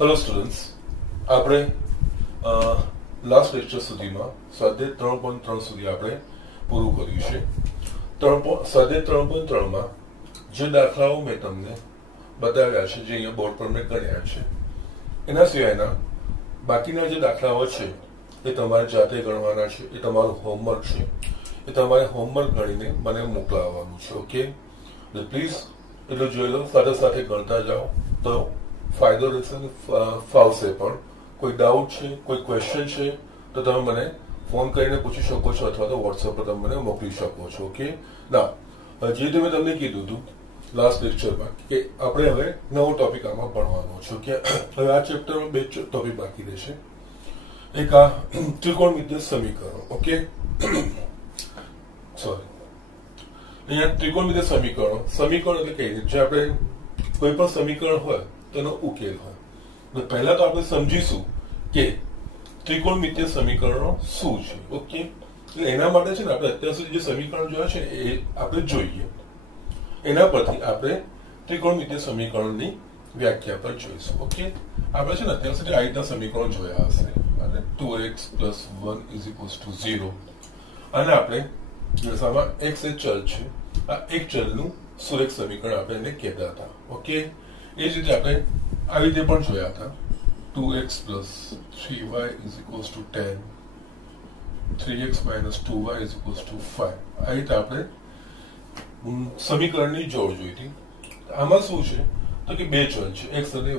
Hello students, આપણે last lecture સુધીમાં સ્વાધ્યાય 3.3 સુધી આપણે પૂરું કર્યું છે. સ્વાધ્યાય 3.3માં જે દાખલાઓ મેં તમને બતાવ્યા છે, જે અહીંયા બોર્ડ પર મેં ગણ્યા છે, એના સિવાયના બાકીના જે દાખલાઓ છે એ તમારે જાતે ગણવાના છે. એ તમારું હોમવર્ક છે. એ તમારે હોમવર્ક ગણીને મને મોકલાવવાનું છે. ઓકે, એટલે પ્લીઝ એટલું જોઈ લો, સાથે સાથે ગણતા જાઓ તો ફાયદો રહેશે, ફાવશે. પણ કોઈ ડાઉટ છે, કોઈ ક્વેશ્ચન છે તો તમે મને ફોન કરીને પૂછી શકો છો, અથવા તો વોટ્સએપ પર તમે મને મોકલી શકો છો. ઓકે, ના જે રીતે મેં તમને કીધું હતું લાસ્ટ લેક્ચરમાં કે આપણે હવે નવો ટોપિક આમાં ભણવાનો છે. કે હવે આ ચેપ્ટરમાં બે ટોપિક બાકી રહેશે. એક આ ત્રિકોણમિતિય સમીકરણ. ઓકે, સોરી, અહીંયા ત્રિકોણમિતિય સમીકરણ એટલે કઈ રીતે, જે આપણે કોઈ પણ સમીકરણ હોય તેનો ઉકેલ હોય. પહેલા તો આપણે સમજીશું કે ત્રિકોણમિતિય સમીકરણો શું છે. ઓકે, એટલે એના માટે છે ને આપણે અત્યાર સુધી જે સમીકરણ જોયા છે એ આપણે જોઈએ. એના પરથી આપણે ત્રિકોણમિતિય સમીકરણની વ્યાખ્યા પર જોઈશું. ઓકે, આપણે છે ને અત્યાર સુધી આ રીતના સમીકરણ જોયા હશે, અને 2x + 1 = 0, અને આપણે આમાં x એ ચલ છે, આ એક ચલનું સુરેખ સમીકરણ આપણે એને કહેતા હતા. ઓકે, એ જ રીતે આપણે આવી રીતે પણ જોયા હતા 2x + 3y = 10, 3x - 2y = 5. આ રીતે આપણે સમીકરણની જોડ જોઈ હતી. આમાં શું છે તો કે બે ચલ છે, x અને y.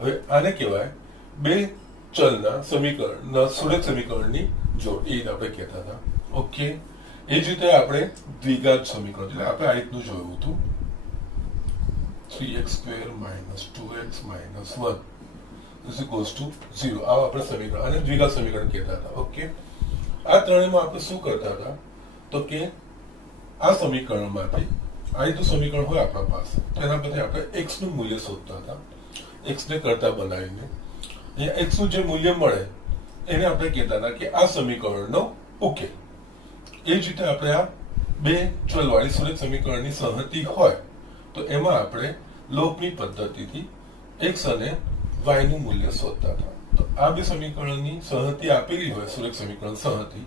હવે આને કહેવાય બે ચલના સમીકરણના સુરેખ સમીકરણની જોડ, એ આપણે કહેતા હતા. ઓકે, એ જ રીતે આપણે દ્વિઘાત સમીકરણ, એટલે આપણે આ રીતનું જોયું હતું 3x² - 2x - 1 = 0. આવા આપણે સમીકરણ, અને દ્વિઘાત સમીકરણ કહેતા હતા. ઓકે, આ ત્રણેયમાં આપણે શું કરતા હતા તો કે આ સમીકરણમાંથી આ રીતનું સમીકરણ હોય આપણા પાસે, તેના પરથી આપણે x નું મૂલ્ય શોધતા હતા. x ને કરતા બનાવીને અહીંયા x નું જે મૂલ્ય મળે એને આપણે કહેતા હતા કે આ સમીકરણનો ઉકેલ. એ જ રીતે આપણે આ બે ચલવાળી સુરેખ સમીકરણની સંહતિ હોય તો એમાં આપણે લોપની પદ્ધતિથી x અને y નું મૂલ્ય શોધતા હતા. તો આ બે સમીકરણની સંહતિ આપેલી હોય, સુરેખ સમીકરણ સંહતિ,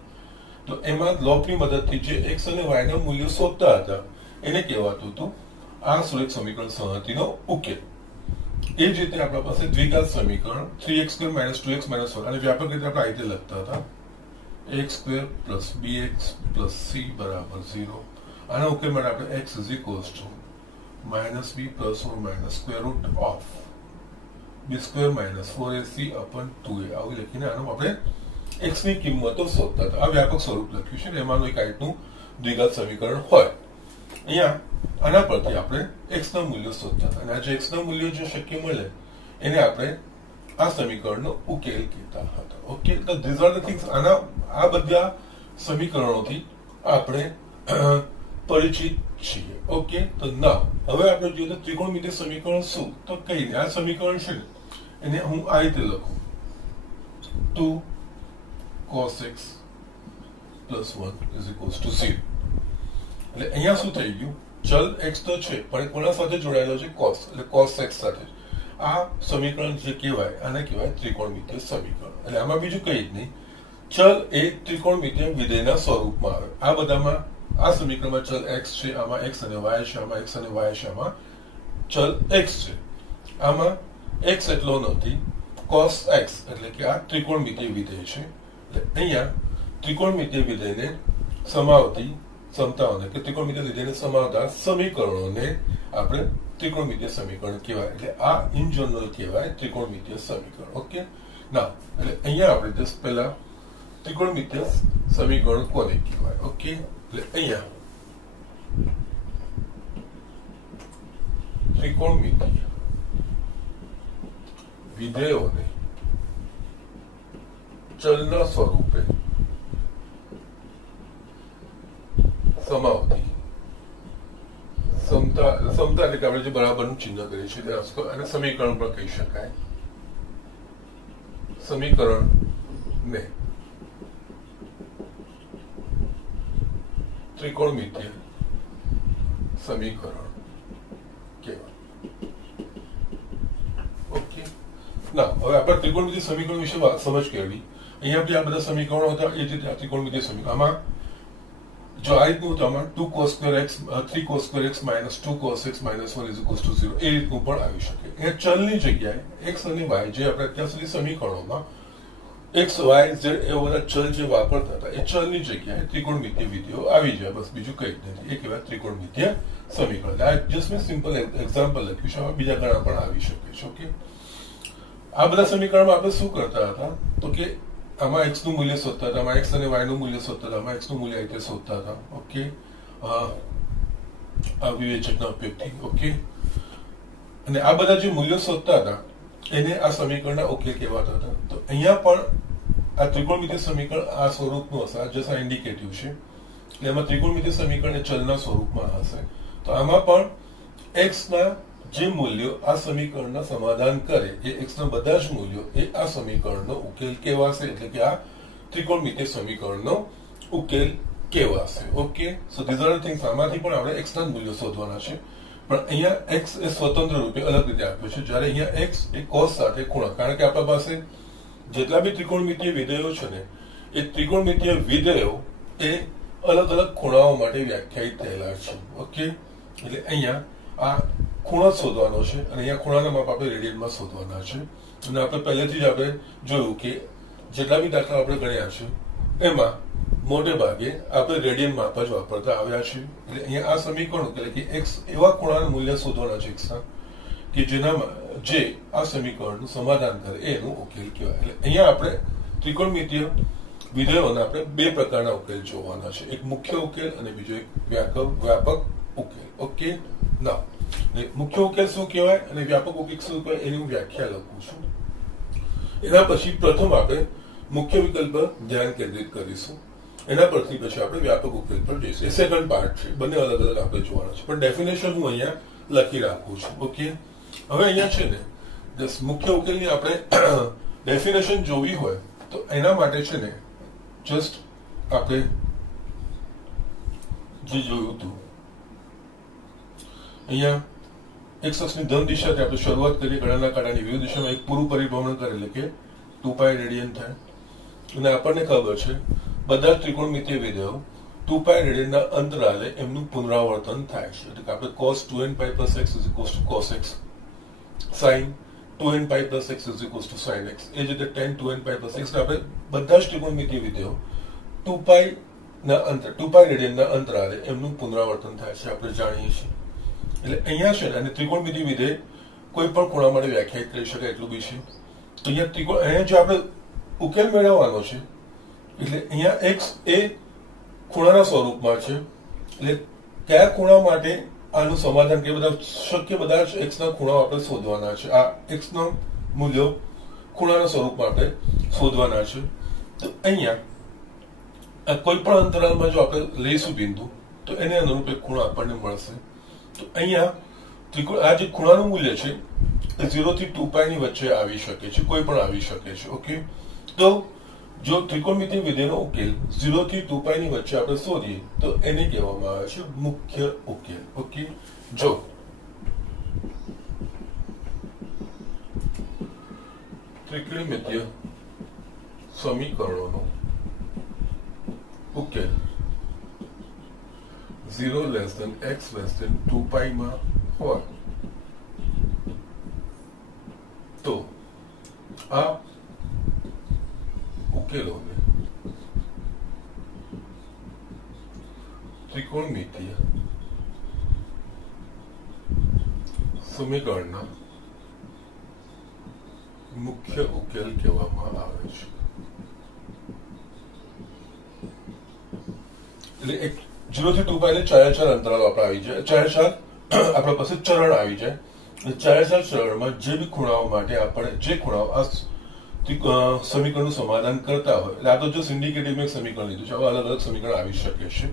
તો એમાં લોપની મદદથી જે x અને y ના મૂલ્યો શોધતા હતા એને કહેવાતું હતું આ સુરેખ સમીકરણ સંહતિનો ઉકેલ. એ જ રીતે આપણા પાસે દ્વિઘાત સમીકરણ 3x² - 2x - 1, અને વ્યાપક રીતે આપણે આ રીતે લખતા હતા x² + bx + c = 0. આના ઉકેલ માટે આપણે x = -b ± √b² - 4ac/2a આવું લખીને આનું આપણે x ની કિંમતો શોધતા હતા. આ વ્યાપક સ્વરૂપ લખ્યું છે, એમાંનું એક આઈટનું દ્વિઘાત સમીકરણ હોય. અહીંયા આના પરથી આપણે x ના મૂલ્યો શોધતા હતા, અને આ જે x ના મૂલ્યો જે શક્ય મળે એને આપણે આ સમીકરણનો ઉકેલ કહેતા હતા. ઓકે, તો ધીઝ આર ધ થિંગ્સ. આ બધા સમીકરણોથી આપણે પરિચિત છીએ. ઓકે, તો ના હવે આપણે જોઈએ તો ત્રિકોણમિતિય સમીકરણ શું, તો કઈ નહીં. આ સમીકરણ છે એને હું આ રીતે લખું 2 cos x + 1 = 0. એટલે અહીંયા શું થઈ ગયું, ચલ x તો છે પણ કોના સાથે જોડાયેલો છે, cos, એટલે cos x સાથે. આ સમીકરણ જે કહેવાય આને કહેવાય ત્રિકોણમિતિય સમીકરણ. એટલે આમાં બીજું કઈ જ નહીં, ચલ એ ત્રિકોણમિતિય વિધેયના સ્વરૂપમાં આવે. આ બધામાં આ સમીકરણમાં ચલ x છે, આમાં x અને y છે, આમાં x અને y છે, આમાં ચલ x છે, આમાં x એટલો નથી, cos x, એટલે કે આ ત્રિકોણમિતિય વિધેય છે. એટલે અહીંયા ત્રિકોણમિતિય વિધેયને સમાવતી ક્ષમતાઓને કે ત્રિકોણમિતિય વિધેયને સમાવતા સમીકરણોને આપણે ત્રિકોણમિતિય સમીકરણ કહેવાય. એટલે આ ઇન જનરલ કહેવાય ત્રિકોણમિતિય સમીકરણ. ઓકે, ના એટલે અહીંયા આપણે જસ્ટ પહેલા ત્રિકોણમિતિય સમીકરણ કોને કહેવાય. ઓકે, એટલે અહીંયા ત્રિકોણમિતિય વિધેયોને ચલના સ્વરૂપે સમાવતી સમતા એટલે કે આપણે જે બરાબરનું ચિહ્ન કરીએ છીએ અને સમીકરણ પણ કહી શકાય. સમીકરણ ને ત્રિકોણમિતિય સમીકરણ કહેવાય. ઓકે, ના, હવે આપણે ત્રિકોણમિતિય સમીકરણ વિશે સમજ કેળવી. અહીંયા બી આ બધા સમીકરણો હતા, એ જ રીતે આ ત્રિકોણમિતિય સમીકરણ. આમાં જો આ રીતનું હતું, આમાં 2 cos square x 3 cos square x minus 2 cos x minus 1 is equals to 0 એ રીતનું પણ આવી શકે. એ ચલની જગ્યાએ x અને y જે આપણે અત્યાર સુધી સમીકરણોમાં x y z એ બધા ચલ જે વાપરતા હતા એ ચલની જગ્યાએ ત્રિકોણમિતિય વિધિઓ આવી જાય, બસ બીજું કંઈ જ નથી. એ કહેવાય ત્રિકોણમિતિય સમીકરણ. આ જસ્ટ મેં સિમ્પલ એક્ઝામ્પલ લખ્યું છે, આમાં બીજા ઘણા પણ આવી શકે છે. ઓકે, આ બધા સમીકરણમાં આપણે શું કરતા હતા તો કે આમાં x નું મૂલ્ય શોધતા હતા, આમાં x અને y નું મૂલ્ય શોધતા હતા, આમાં x નું મૂલ્ય આ રીતે શોધતા હતા. ઓકે, આ વિવેચકના ઉપયોગથી. ઓકે, અને આ બધા જે મૂલ્યો શોધતા હતા એને આ સમીકરણના ઉકેલ કહેવાતા હતા. તો અહીંયા પણ આ ત્રિકોણમિતિય સમીકરણ આ સ્વરૂપનું હશે. આ જસ્ટ ઇન્ડિકેટિવ છે. એટલે એમાં ત્રિકોણમિતિય સમીકરણ એ ચલના સ્વરૂપમાં હશે. તો આમાં પણ x ના જે મૂલ્યો આ સમીકરણના સમાધાન કરે એ x ના બધા જ મૂલ્યો એ આ સમીકરણનો ઉકેલ કહેવાશે. એટલે કે આ ત્રિકોણમિતિય સમીકરણનો ઉકેલ કહેવાશે. Okay, so these are the things. આમાંથી પણ આપણે x ના મૂલ્યો શોધવાના છે, પણ અહીંયા x એ સ્વતંત્ર રૂપે અલગ રીતે આપ્યો છે, જ્યારે અહીંયા x એ cos સાથે ખૂણા. કારણ કે આપણા પાસે જેટલા બી ત્રિકોણમિતિય વિધેયો છે ને એ ત્રિકોણમિતિય વિધેયો એ અલગ અલગ ખૂણાઓ માટે વ્યાખ્યાયિત થયેલા છે. ઓકે, એટલે અહીંયા આ ખૂણો શોધવાનો છે અને અહીંયા ખૂણાના માપ આપણે રેડિયનમાં શોધવાના છે. અને આપણે પહેલેથી જ આપણે જોયું કે જેટલા બી દાખલા આપણે ગણ્યા છે એમાં મોટે ભાગે આપણે રેડિયન માપ જ વાપરતા આવ્યા છે. એટલે અહીંયા આ સમીકરણ એટલે કે x એવા ખૂણાનું મૂલ્ય શોધવાના છે x ના કે જેનામાં જે આ સમીકરણનું સમાધાન કરે એનું ઉકેલ કહેવાય. એટલે અહીંયા આપણે ત્રિકોણમિતિય વિધેયોના આપણે બે પ્રકારના ઉકેલ જોવાના છે, એક મુખ્ય ઉકેલ અને બીજો એક વ્યાપક ઉકેલ. ઓકે, ના મુખ્ય ઉકેલ શું કહેવાય અને વ્યાપક ઉકેલ શું કહેવાય એની હું વ્યાખ્યા લખું છું. એના પછી પ્રથમ આપણે મુખ્ય વિકલ્પ પર ધ્યાન કેન્દ્રિત કરીશું, એના પરથી પછી આપણે વ્યાપક ઉકેલ પર જઈશું. એ સેકન્ડ પાર્ટ છે, બંને અલગ અલગ આપણે જોવાના છે, પણ ડેફિનેશન હું અહીંયા લખી રાખું છું. ઓકે, હવે અહીંયા છે ને મુખ્ય ઉકેલની આપણે ડેફિનેશન જોવી હોય તો એના માટે છે ને જસ્ટ આપણે જે જોયું હતું અહીંયા x અક્ષની ધન દિશાથી આપણે શરૂઆત કરીએ, ગણના કાંટાની વિરુદ્ધ દિશામાં એક પૂરું પરિભ્રમણ કરે એટલે કે 2π રેડિયન થાય. અને આપણને ખબર છે બધા ત્રિકોણમિતિય વિધેયો 2π રેડિયનના અંતરાલે એમનું પુનરાવર્તન થાય છે. એટલે કે આપણે cos 2nπ + x = cos x, sin 2nπ + x = sin x, એ જ રીતે tan 2nπ + x. આપણે બધા જ ત્રિકોણમિતિય વિધેયો 2π રેડિયનના અંતરાલે એમનું પુનરાવર્તન થાય છે, આપણે જાણીએ છીએ. એટલે અહીંયા છે અને ત્રિકોણમિતિય વિધેય કોઈ પણ ખૂણા માટે વ્યાખ્યાયિત કરી શકાય એટલું બી છે. તો અહીંયા જે આપણે ઉકેલ મેળવવાનો છે એટલે અહીંયા x એ ખૂણાના સ્વરૂપમાં છે. એટલે કયા ખૂણા માટે આનું સમાધાન કે બધા શક્ય બધા જ x ના ખૂણાઓ આપણે શોધવાના છે. આ x ના મૂલ્યો ખૂણાના સ્વરૂપમાં આપણે શોધવાના છે. તો અહીંયા કોઈ પણ અંતરાલમાં જો આપણે લઈશું બિંદુ તો એને અનુરૂપ એક ખૂણો આપણને મળશે. તો અહીંયા આ જે ખૂણાનું મૂલ્ય છે એ 0 થી 2π ની વચ્ચે આવી શકે છે, કોઈ પણ આવી શકે છે. ઓકે, તો જો ત્રિકોણમિતિય વિધેયનો ઉકેલ 0 થી 2π ની વચ્ચે આપણે શોધીએ તો એને કહેવામાં આવે છે મુખ્ય ઉકેલ. ઓકે, જો ત્રિકોણમિતિય સમીકરણોનો ઉકેલ 0 x 2π માં હોય તો આ ઉકેલોને ત્રિકોણમિતિય સમીકરણના મુખ્ય ઉકેલ કહેવામાં આવે છે. એટલે 0 થી 2π એટલે 4 અંતરાલો આપણે આવી જાય, 4 આપણા પાસે ચરણ આવી જાય. 4 ચરણમાં જે બી ખૂણાઓ માટે આપણે જે ખૂણાઓ આ સમીકરણનું સમાધાન કરતા હોય, એટલે આ તો જસ્ટ ઇન્ડિકેટિવ મેં સમીકરણ લીધું છે, આવા અલગ અલગ સમીકરણ આવી શકે છે.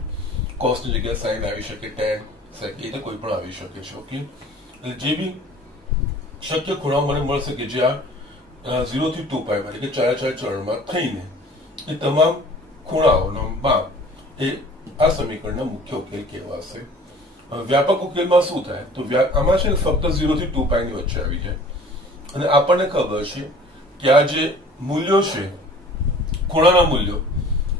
કોસની જગ્યાએ સાઇન આવી શકે, ટેન, સેક, એ તો કોઈ પણ આવી શકે છે. ઓકે, એટલે જે બી શક્ય ખૂણાઓ મને મળશે કે જે આ 0 થી 2π એટલે કે 4 ચરણમાં થઈને એ તમામ ખૂણાઓનો માપ એ આ સમીકરણના મુખ્ય ઉકેલ કહેવાશે. વ્યાપક ઉકેલમાં શું થાય તો આમાં છે ને ફક્ત 0 થી 2π ની વચ્ચે આવી જાય. અને આપણને ખબર છે કે આ જે મૂલ્યો છે ખૂણાના મૂલ્યો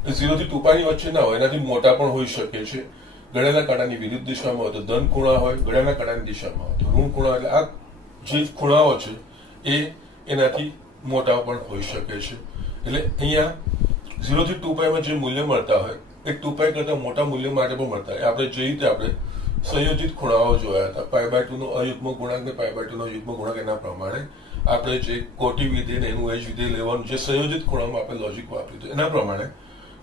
એ 0 થી 2π ની વચ્ચે ના હોય, એનાથી મોટા પણ હોઈ શકે છે. ગળાના કાંટાની વિરુદ્ધ દિશામાં હોય તો ધન ખૂણા હોય, ગળાના કાંટાની દિશામાં હોય તો ઋણ ખૂણા. એટલે આ જે ખૂણાઓ છે એ એનાથી મોટા પણ હોઈ શકે છે. એટલે અહીંયા 0 થી 2π માં જે મૂલ્ય મળતા હોય એ 2π કરતા મોટા મૂલ્ય માટે પણ મળતા હોય. આપણે જે રીતે આપણે સંયોજિત ખૂણાઓ જોયા હતા, π/2 નો અયુગ્મ ગુણાંક ને π/2 નો યુગ્મ ગુણાંક, એના પ્રમાણે આપણે જે કોટી વિધેય ને એનું h વિધેય લેવાનું, જે સંયોજિત ખૂણામાં આપણે લોજિક વાપર્યું હતું એના પ્રમાણે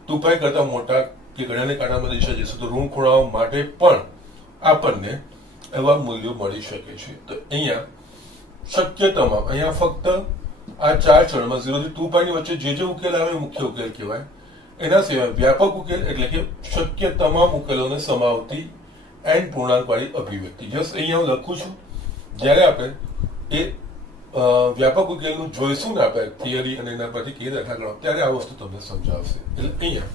2π કરતા મોટા કે ગળાની કાંટામાં દિશા જશે તો ઋણ ખૂણાઓ માટે પણ આપણને એવા મૂલ્યો મળી શકે છે. તો અહીંયા શક્ય તમામ, અહીંયા ફક્ત આ 4 ચલમાં 0 થી 2π ની વચ્ચે જે ઉકેલ આવે મુખ્ય ઉકેલ કહેવાય. એના સિવાય વ્યાપક ઉકેલ એટલે કે શક્ય તમામ ઉકેલોને સમાવતી n પૂર્ણાંક વાળી અભિવ્યક્તિ. જસ્ટ અહીંયા હું લખું છું, જ્યારે આપણે એ વ્યાપક ઉકેલનું જોઈશું ને આપણે થિયરી અને એના પરથી કેવી દાખલા ગણો, ત્યારે આ વસ્તુ તમને સમજાવશે. એટલે અહીંયા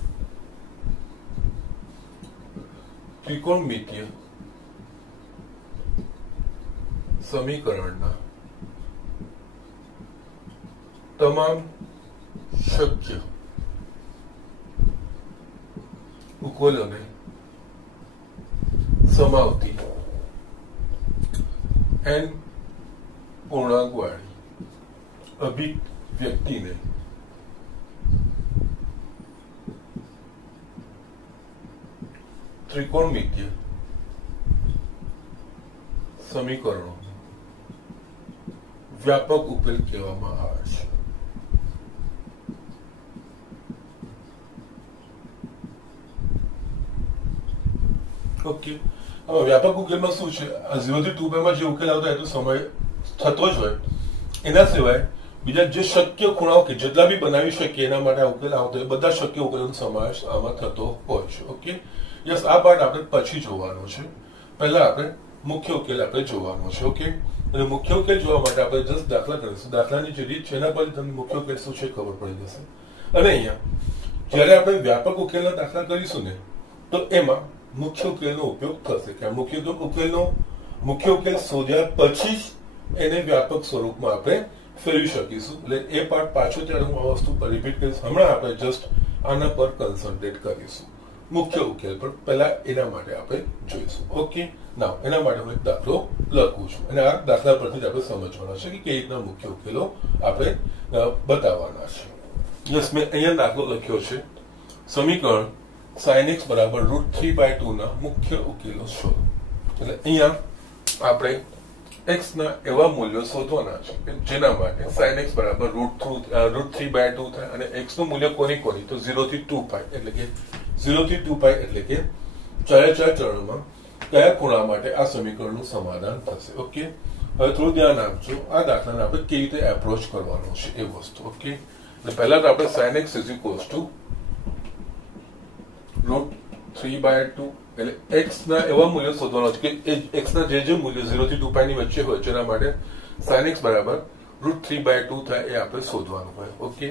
ત્રિકોણમિતીય સમીકરણના તમામ શક્ય ઉકેલોને સમાવતી n પૂર્ણાંક વાળી અભિવ્યક્તિને ત્રિકોણમિતીય સમીકરણો વ્યાપક ઉકેલ કહેવામાં આવે છે. ઓકે, હવે વ્યાપક ઉકેલમાં શું છે? 0 થી 2π માં જે ઉકેલ આવતો હોય તો સમય થતો જ હોય. એના સિવાય બીજા જે શક્ય ખૂણાઓ કે જેટલા બી બનાવી શકીએ એના માટે આ ઉકેલ આવતો હોય, બધા શક્ય ઉકેલોનો સમાવેશ આમાં થતો હોય છે. ઓકે, યસ, આ પાર્ટ આપણે પછી જોવાનો છે. પહેલા આપણે મુખ્ય ઉકેલ આપણે જોવાનો છે. ઓકે, અને મુખ્ય ઉકેલ જોવા માટે આપણે જસ્ટ દાખલા કરીશું. દાખલાની જે રીત છે એના પર તમને મુખ્ય ઉકેલ શું છે ખબર પડી જશે. અને અહીંયા જ્યારે આપણે વ્યાપક ઉકેલના દાખલા કરીશું ને તો એમાં મુખ્ય ઉકેલનો ઉપયોગ થશે કે મુખ્ય ઉકેલ શોધ્યા પછી જ એને વ્યાપક સ્વરૂપમાં આપણે ફેરવી શકીશું. એટલે એ પાર્ટ પાછો ત્યારે હું આ વસ્તુ પર રિપીટ કરીશ. હમણાં આપણે જસ્ટ આના પર કન્સન્ટ્રેટ કરીશું, મુખ્ય ઉકેલ પર. પહેલા એના માટે આપણે જોઈશું. ઓકે, નાવ એના માટે હું એક દાખલો લખું છું અને આ દાખલા પરથી જ આપણે સમજવાના છે કે કેવી રીતના મુખ્ય ઉકેલો આપણે બતાવવાના છે. યસ, મેં અહીંયા દાખલો લખ્યો છે, સમીકરણ sin x બરાબર √3/2 ના મુખ્ય ઉકેલો શોધો. એટલે અહીંયા આપણે x ના એવા મૂલ્યો શોધવાના છે જેના માટે sin x બરાબર √3/2 થાય અને x નું મૂલ્ય કોની તો 0 થી 2π, એટલે કે 0 થી 2π એટલે કે 4 ચરણમાં કયા ખૂણા માટે આ સમીકરણનું સમાધાન થશે. ઓકે, હવે થોડું ધ્યાન આપજો, આ દાખલાને આપણે કેવી રીતે એપ્રોચ કરવાનો છે એ વસ્તુ. ઓકે, એટલે પહેલા તો આપણે sin x √3/2 એટલે x ના એવા મૂલ્યો શોધવાના છે કે x ના જે મૂલ્ય 0 થી 2π ની વચ્ચે હોય જેના માટે sin x બરાબર √3/2 થાય એ આપણે શોધવાનું હોય. ઓકે,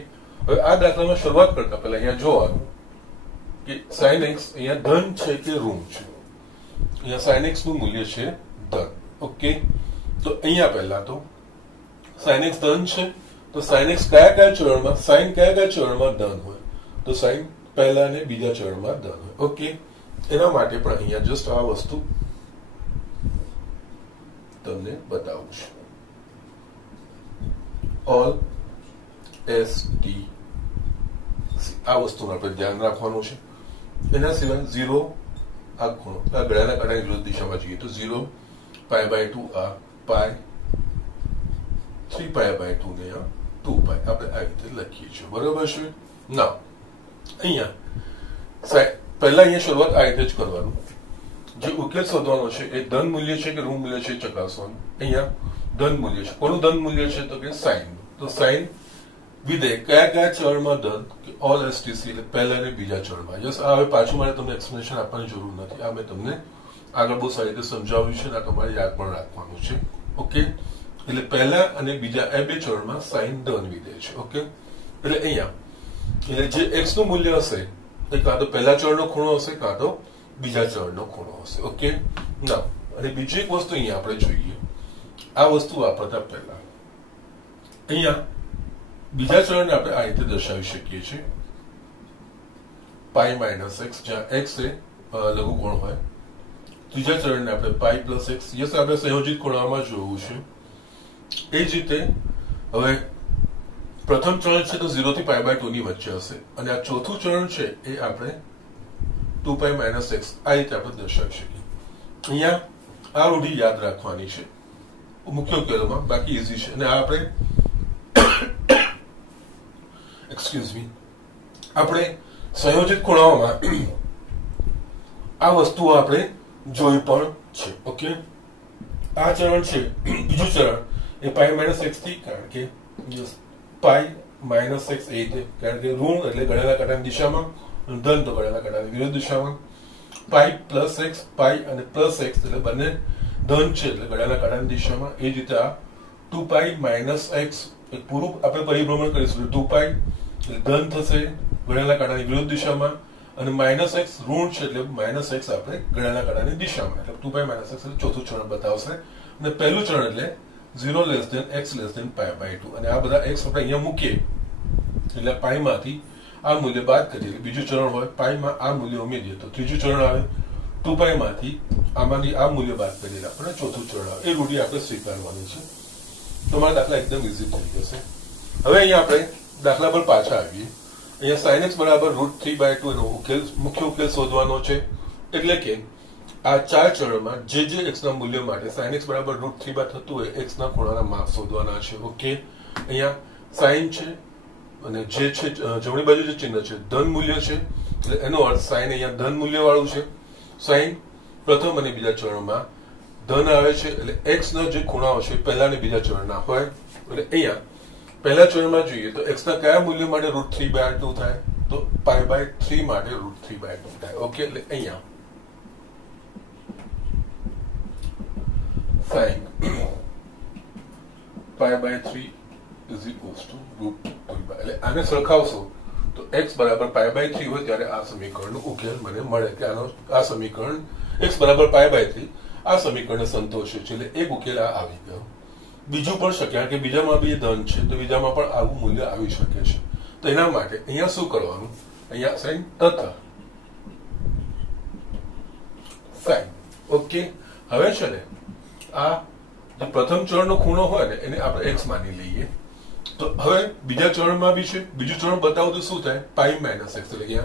હવે આ દાખલામાં શરૂઆત કરતા પહેલા અહીંયા જોવાનું કે sin x અહીંયા ધન છે કે ઋણ છે. અહીંયા sin x નું મૂલ્ય છે ધન. ઓકે, તો અહીંયા પહેલા તો sin x ધન છે તો sin x કયા ચરણમાં, sin કયા ચરણમાં ધન હોય તો sin પહેલા ને બીજા ચરણમાં ધન હોય. ઓકે, એના માટે પણ અહીંયા જસ્ટ આ વસ્તુ તમને બતાવું છું. ઓલ ST આ વસ્તુનું આપણે ધ્યાન રાખવાનું છે. એના સિવાય 0 આ ખૂણો, આ ગળાના કાંટાની વિરુદ્ધ દિશામાં જઈએ તો 0 π/2 આ π 3π/2 ને આ 2π આપણે આ રીતે લખીએ છીએ. બરોબર છે? ના, અહીંયા પહેલા અહીંયા શરૂઆત આ રીતે જ કરવાનું. જે ઉકેલ શોધવાનો છે એ ધન મૂલ્ય છે કે ઋણ મૂલ્ય છે ચકાસવાનું. અહીંયા ધન મૂલ્ય છે. કોનું ધન મૂલ્ય છે તો કે સાઇન. તો સાઇન વિધેય કયા ચરણમાં ધન કે ઓલ STC એટલે પહેલા અને બીજા ચરણમાં. જસ્ટ આ હવે પાછું મારે તમને એક્સપ્લેનેશન આપવાની જરૂર નથી. આ મેં તમને આગળ બહુ સારી રીતે સમજાવ્યું છે અને આ તમારે યાદ પણ રાખવાનું છે. ઓકે, એટલે પહેલા અને બીજા એ બે ચરણમાં સાઇન ધન વિધેય છે. ઓકે, એટલે અહીંયા એટલે જે x નું મૂલ્ય હશે એ કાં તો પહેલા ચરણનો ખૂણો હશે કાં તો બીજા ચરણનો ખૂણો હશે. ઓકે, ના, અને બીજી એક વસ્તુ અહીંયા આપણે જોઈએ, આ વસ્તુ વાપરતા પહેલા અહીંયા બીજા ચરણને આપણે આ રીતે દર્શાવી શકીએ છીએ, પાઈ માઇનસ એક્સ, જ્યાં એક્સ એ લઘુકોણ હોય. ત્રીજા ચરણને આપણે પાઈ પ્લસ એક્સ, યસ આપણે સંયોજિત ખૂણામાં જોવું છે. એ જ રીતે હવે પ્રથમ ચરણ છે તો 0 થી પાઈ બાય 2 ની વચ્ચે હશે, અને આ ચોથું ચરણ છે એ આપણે 2 પાઈ માઇનસ એક્સ આ રીતે આપણે દર્શાવી શકીએ. અહીંયા આ રૂઢિ યાદ રાખવાની છે મુખ્ય ઉકેલોમાં, બાકી ઈઝી છે. અને આ આપણે એક્સક્યુઝ મી, આપણે સંયોજિત ખૂણાઓમાં આ વસ્તુઓ આપણે જોઈ પણ છે. ઓકે, આ ચરણ છે બીજું ચરણ એ પાઈ માઇનસ એક્સ થી, કારણ કે પાઈ માઇનસ એક્સ એ રીતે, કારણ કે ઋણ એટલે ગણેલા કાંટાની દિશામાં, ધન તો ગણેલા કાંટાની વિરુદ્ધ દિશામાં. પાઈ પ્લસ એક્સ, પાઈ અને પ્લસ એક્સ એટલે બંને ધન છે એટલે ગણેલા કાંટાની દિશામાં. એ જ રીતે આ 2 પાઈ માઇનસ એક્સ એક પૂરું આપણે પરિભ્રમણ કરીશું, 2 પાઈ એટલે ધન થશે ગણેલા કાંટાની વિરુદ્ધ દિશામાં, અને માઇનસ એક્સ ઋણ છે એટલે માઇનસ એક્સ આપણે ગણેલા કાંટાની દિશામાં, એટલે 2 પાઈ માઇનસ એક્સ એટલે ચોથું ચરણ બતાવશે. અને પહેલું ચરણ એટલે 0 less than x less than pi by 2, અને આ બધા x આપણે અહીંયા મૂકીએ એટલે પાઈ માંથી આ મૂલ્ય બાદ કરીએ એટલે બીજું ચરણ હોય, પાઈ માં આ મૂલ્ય ઉમેરીએ તો ત્રીજું ચરણ આવે, 2 પાઈ માંથી આમાંથી આ મૂલ્ય બાદ કરીએ આપણે ચોથું ચરણ આવે. એ રૂઢિ આપણે સ્વીકારવાની છે. તમારા દાખલા એકદમ ઈઝી થઈ જશે. હવે અહીંયા આપણે દાખલા પર પાછા આવીએ. અહીંયા sin x બરાબર √3/2 એનો ઉકેલ, મુખ્ય ઉકેલ શોધવાનો છે. એટલે કે આ ચાર ચરણમાં જે x ના મૂલ્ય માટે sin x બરાબર √3 થતું હોય x ના ખૂણાના માપ શોધવાના છે. ઓકે, અહીંયા sin છે અને જે છે જમણી બાજુ જે ચિહ્ન છે ધન મૂલ્ય છે, એટલે એનો અર્થ sin અહીંયા ધન મૂલ્ય વાળું છે. sin પ્રથમ અને બીજા ચરણમાં ધન આવે છે, એટલે x ના જે ખૂણાઓ છે પહેલા અને બીજા ચરણના હોય. એટલે અહીંયા પહેલા ચરણમાં જોઈએ તો x ના કયા મૂલ્ય માટે √3/2 થાય, તો π/3 માટે √3/2 થાય. ઓકે, એટલે અહીંયા sin π/3 is equals to √3/, એટલે આને સરખાવશો તો x બરાબર π/3 હોય ત્યારે આ સમીકરણનો ઉકેલ મને મળે કે આનો આ સમીકરણ x બરાબર π/3 આ સમીકરણને સંતોષે છે, એટલે એક ઉકેલ આ આવી ગયો. બીજું પણ શક્ય, કારણ કે બીજામાં બી ધન છે તો બીજામાં પણ આવું મૂલ્ય આવી શકે છે. તો એના માટે અહીંયા શું કરવાનું, અહીંયા sin તથા sin. ઓકે, હવે છે ને આ જે પ્રથમ ચરણનો ખૂણો હોય ને એને આપણે x માની લઈએ. તો હવે બીજા ચરણમાં બી છે, બીજું ચરણ બતાવું તો શું થાય, પાઈ માઇનસ એક્સ, એટલે કે